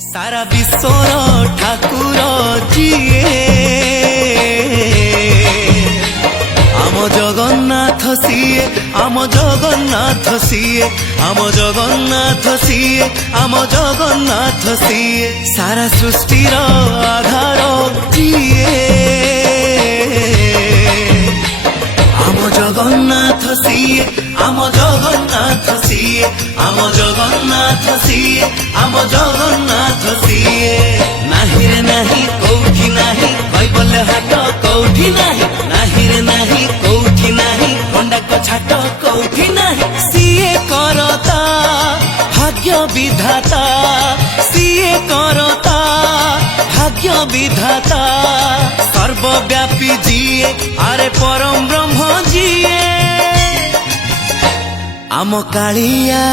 सारा विश्वर ठाकुर जिए आम जगन्नाथ सिए आम जगन्नाथ सिए आम जगन्नाथ सिए आम जगन्नाथ सिए सारा सृष्टिर आधार जिए आम जगन्नाथ सिए आम जगन्नाथ सिए आम जगन्नाथ सिए आम जगन्नाथ सिए नाही रे नाही कोठी नाही बैबल हाट कोठी नाही नाही रे नाही कोठी नाही पंडाक छाट कोठी नाही सिए करता भाग्य विधाता सिए करता भाग्य विधाता सर्वव्यापी जिए आरे परम ब्रह्म जिए आम कालिया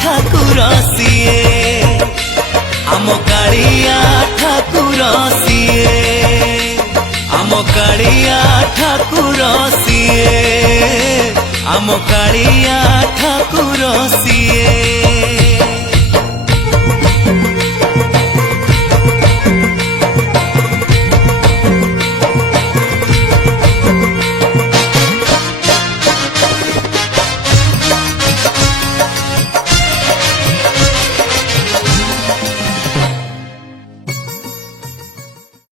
ठाकुर सिए आम कालिया ठाकुर सिए आम कालिया ठाकुर सिए आम कालिया ठाकुर सिए।